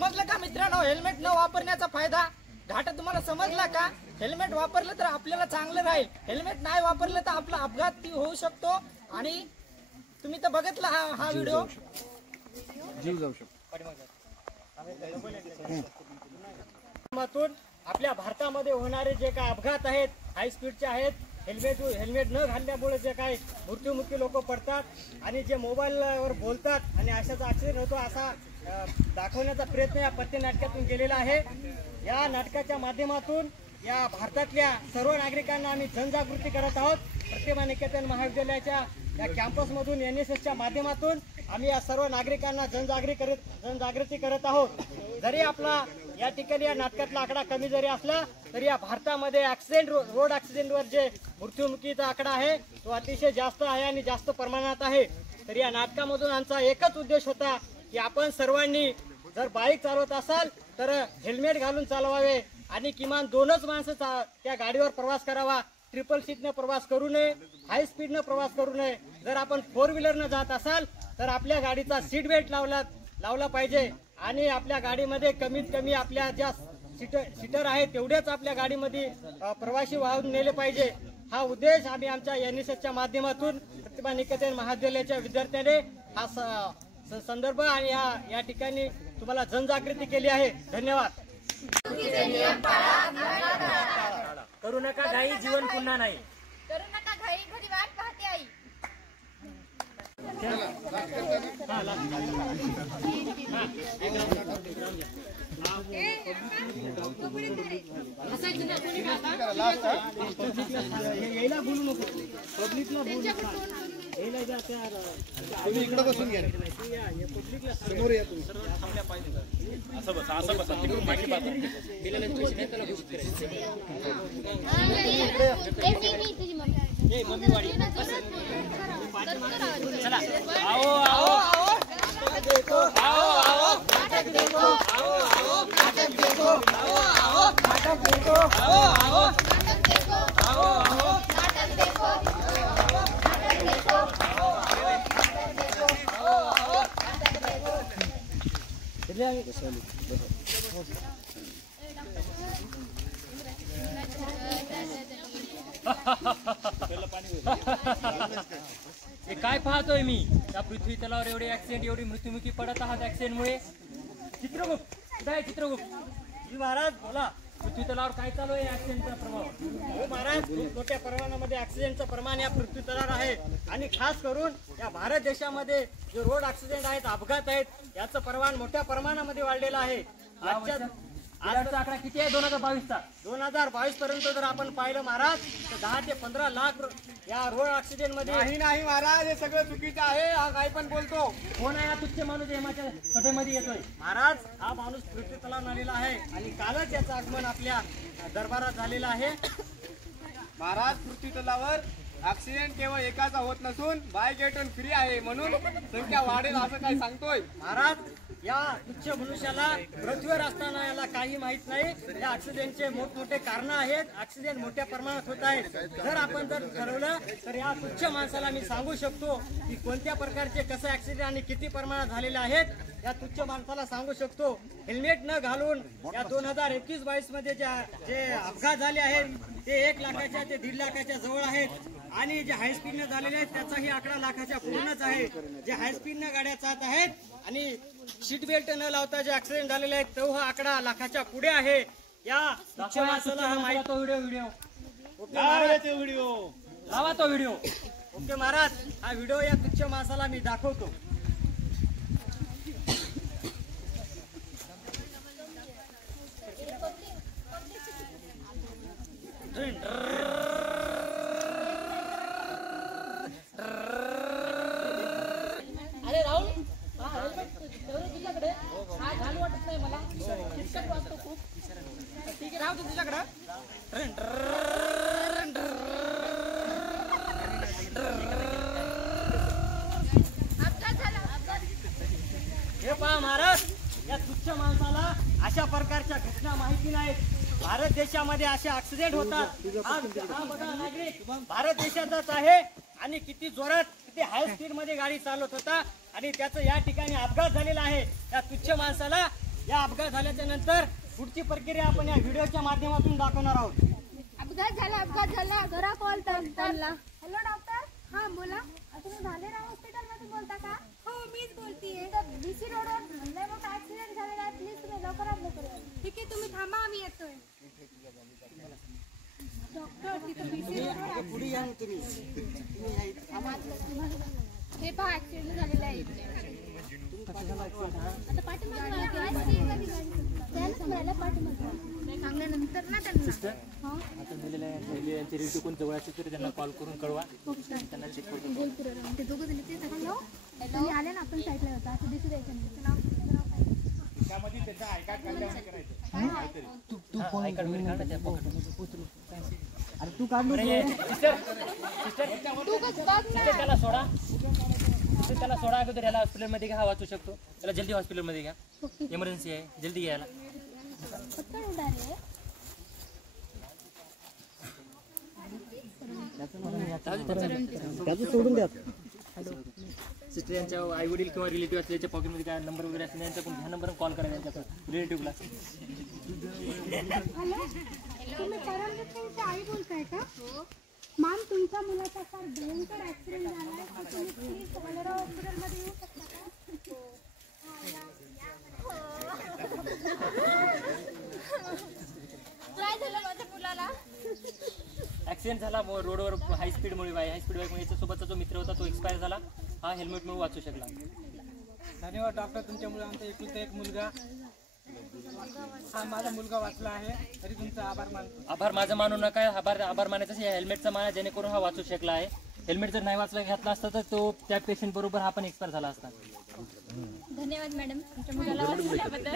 समजलं का मित्रांनो, हेल्मेट न वापरण्याचा फायदा घाटा तुम्हाला समजला का? हेल्मेट वापरलं तर आपल्याला चांगलं राहील, हेल्मेट नाही वापरलं तर आपला अपघात होऊ शकतो. आणि तुम्ही तर बघितला हा व्हिडिओ, जीव जाऊ शकतो. आपल्या भारतामध्ये होणारे जे काय अपघात आहेत हाय स्पीडचे आहेत, हेल्मेट न घालण्यामुळे जे काय मृत्युमुखी लोक पडतात आणि जे मोबाईलवर बोलतात आणि अशाचा ऍक्सिडेंट होतो असा दाखवण्याचा प्रयत्न या पत्ते नाटकातून केलेला आहे. या नाटकाच्या माध्यमातून या भारतातल्या सर्व नागरिकांना आम्ही जनजागृती करत आहोत. प्रतिभा निकेतन महाविद्यालयाच्या या कॅम्पसमधून NSSच्या माध्यमातून आम्ही या सर्व नागरिकांना जनजागृती करत आहोत. जरी आपला या ठिकाणी या नाटकातला आकडा कमी जरी असला तरी या भारतामध्ये रोड ऍक्सिडेंटवर जे मृत्युमुखीचा आकडा आहे तो अतिशय जास्त आहे आणि जास्त प्रमाणात आहे. तर या नाटकामधून आमचा एकच उद्देश होता की आपण सर्वांनी जर बाईक चालवत असाल तर हेल्मेट घालून चालवावे आणि किमान 2च माणसं त्या गाडीवर प्रवास करावा. ट्रिपल सीटने प्रवास करू नये, हाय स्पीडने प्रवास करू नये. जर आपण 4 व्हीलरने जात असाल तर आपल्या गाडीचा सीट बेल्ट लावला पाहिजे आणि आपल्या गाडीमध्ये कमीत कमी आपल्या ज्या सीटर आहेत तेवढेच आपल्या गाडीमध्ये प्रवासी वाहून नेले पाहिजे. हा उद्देश आम्ही आमच्या NSSच्या माध्यमातून प्रतिभा निकेतन महाविद्यालयाच्या विद्यार्थ्याने हा संदर्भ आणि या ठिकाणी तुम्हाला जनजागृती केली आहे. धन्यवाद. करू नका घाई, जीवन पुन्हा नाही. करू नका घाई, घरी वाट पाहते आई. बोलू नको, पब्लिकला बोलू नका. तुम्ही इकडे बसून घ्या, पब्लिकला समोर या. तुम्ही थांबल्या पाहिजे. असं बसा, असं बसा. तिकडून माहिती पाहतो मम्मीवाडी. चला, आओ आओ आओ, नाटक देखो, आओ आओ, नाटक देखो, आओ आओ, नाटक देखो, आओ आओ, नाटक देखो, आओ आओ, नाटक देखो, आओ आओ, नाटक देखो, नाटक देखो, आओ आओ, नाटक देखो, आओ आओ, नाटक देखो. काय पाहतोय मी? त्या पृथ्वी तलावर एवढे ऍक्सिडेंट, एवढी मृत्युमुखी पडत आहात ऍक्सिडेंटमुळे. चित्रगुप्त कुठे आहे? चित्रगुप्त जी महाराज बोला. पृथ्वी तलावर काय चालू आहे ऍक्सिडेंटचा प्रभाव? हो महाराज, खूप मोठ्या प्रमाणामध्ये ऍक्सिडेंटचं प्रमाण या पृथ्वी तलावर आहे आणि खास करून या भारत देशामध्ये जे रोड ऍक्सिडेंट आहेत, अपघात आहेत, याचं प्रमाण मोठ्या प्रमाणामध्ये वाढलेलं आहे. आजचा आकडा किती आहे 2022चा? 2022 पर्यंत जर आपण पाहिलं महाराज तर 10 ते 15 लाख या रोड ऍक्सिडेंट मध्ये. नाही महाराज, हे सगळं चुकीचं आहे. हा काय पण बोलतो. कोण आहे हा तुच्छ माणूस माझ्या सभेमध्ये येतोय? महाराज, हा माणूस पृथ्वी तलावर आलेला आहे आणि कालच याचं आगमन आपल्या दरबारात झालेलं आहे. महाराज, पृथ्वी तलावर ऍक्सिडेंट केवळ एकाचा होत नसून बाय गेट वन फ्री आहे म्हणून संख्या वाढेल असं काय सांगतोय महाराज. या तुच्छ मनुष्याला पृथ्वीवर असताना याला काही माहित नाही. या ऍक्सिडेंटचे मोठमोठे कारण आहेत. ऍक्सिडेंट मोठ्या प्रमाणात होत आहेत. जर आपण जर ठरवलं तर या तुच्छ माणसाला मी सांगू शकतो की कोणत्या प्रकारचे कसं ऍक्सिडेंट आणि किती प्रमाणात झालेले आहेत. या तुच्छ माणसाला सांगू शकतो हेल्मेट न घालून या 2021-22 मध्ये जे अपघात झाले आहेत ते 1 लाखाच्या ते 1.5 लाखाच्या जवळ आहेत आणि जे हाय स्पीडने झालेले आहेत त्याचाही आकडा लाखाच्या पूर्णच आहे. जे हाय स्पीडने गाड्या चालत आहेत आणि सीट बेल्ट न लावता जे ऍक्सिडेंट झालेले आहेत तो हा आकडा लाखाच्या पुढे आहे. या तुच्छ माणसाला हा माहिती. तो व्हिडिओ लावा तो व्हिडिओ. ओके महाराज, हा व्हिडिओ या तुच्छ माणसाला मी दाखवतो. अरे राहुल, हा हेल्मेट तुझ्याकडे हा घालू वाटत नाही मला. किचकट वाजतो खूप. ठीक आहे, राहू दे तुझ्याकडं. हे पहा महाराज, या तुच्छ माणसाला अशा प्रकारच्या घटना माहिती नाहीत. भारत देशामध्ये असे ऍक्सिडेंट होतात. हा बघा नागरिक भारत देशाचाच आहे आणि किती जोरात किती हाय स्पीड मध्ये गाडी चालवत होता आणि त्याचं या ठिकाणी अपघात झालेला आहे. या तुच्छ माणसाला या अपघात झाल्याच्या नंतर पुढची प्रक्रिया आपण या व्हिडिओच्या माध्यमातून दाखवणार आहोत. अपघात झाला घरा कॉल त्यांना. Hello doctor. हा बोला. तुम्ही भालेराव हॉस्पिटल मधून बोलता का? हो मीच बोलतीये. बीसी रोडवर लय मोठा ऍक्सिडेंट झालेला आहे. प्लीज तुम्ही लवकरात लवकर या. ठीक आहे तुम्ही थांबा आम्ही येतोय. डॉक्टर तिथे बीसी रोडवर पुढे या ना तुम्ही. हे पहा ऍक्सिडेंट झालेला आहे. आता पाठीमागे सांगल्यानंतर ना त्यांना आता दिलेल्या यांचे रिलेटिव्ह कोण जवळ असेल तरी त्यांना कॉल करून कळवा. त्यांना चेक करतो. ते दोघं जण ते हॅलो तुम्ही आले ना आपण साईडला होता असं दिसू द्यायचं नाही. त्यामध्ये त्याचा आयकार्ड काढल्यावर करायचं. अरे तू काढ सिस्टर त्याला सोडा. त्याला सोडा अगोदर याला हॉस्पिटलमध्ये घ्या, वाचू शकतो. त्याला जल्दी हॉस्पिटलमध्ये घ्या. इमर्जन्सी आहे, जल्दी घ्यायला. पटकन उडाले. त्याचं सोडून द्या. सिस्टर यांच्या आई वडील किंवा रिलेटिव्ह असल्याच्या पॉकेटमध्ये काय नंबर वगैरे असेल यांच्याकडून ह्या नंबरवर कॉल करा यांच्याकडे रिलेटिव्हला. हॅलो तुम्ही परमजीत सिंगची आई बोलताय का? मॅम तुमच्या मुलाचा फार भयंकर ऍक्सिडेंट झालाय. तुम्ही प्लीज भालेराव हॉस्पिटलमध्ये येऊ शकता का? काय झालं माझ्या मुलाला? ऍक्सिडेंट झाला रोडवर हाय स्पीडमुळे बाईकमुळे याच्यासोबतचा जो मित्र होता तो एक्सपायर झाला. हा हेल्मेटमुळे वाचू शकला. धन्यवाद डॉक्टर. तुमच्यामुळे आमचा एकुलता एक मुलगा हा माझा मुलगा वाचला आहे. तरी तुमचा आभार मानतो. आभार माझा मानू नका. आभार मानायचा या हेल्मेटचा माना, जेणेकरून हा वाचू शकला आहे. हेल्मेट जर नाही वाचला घातला असता तर तो त्या पेशंट बरोबर हा पण एक्सपायर झाला असता. धन्यवाद मॅडम तुमच्या मुलाला वाचवल्याबद्दल.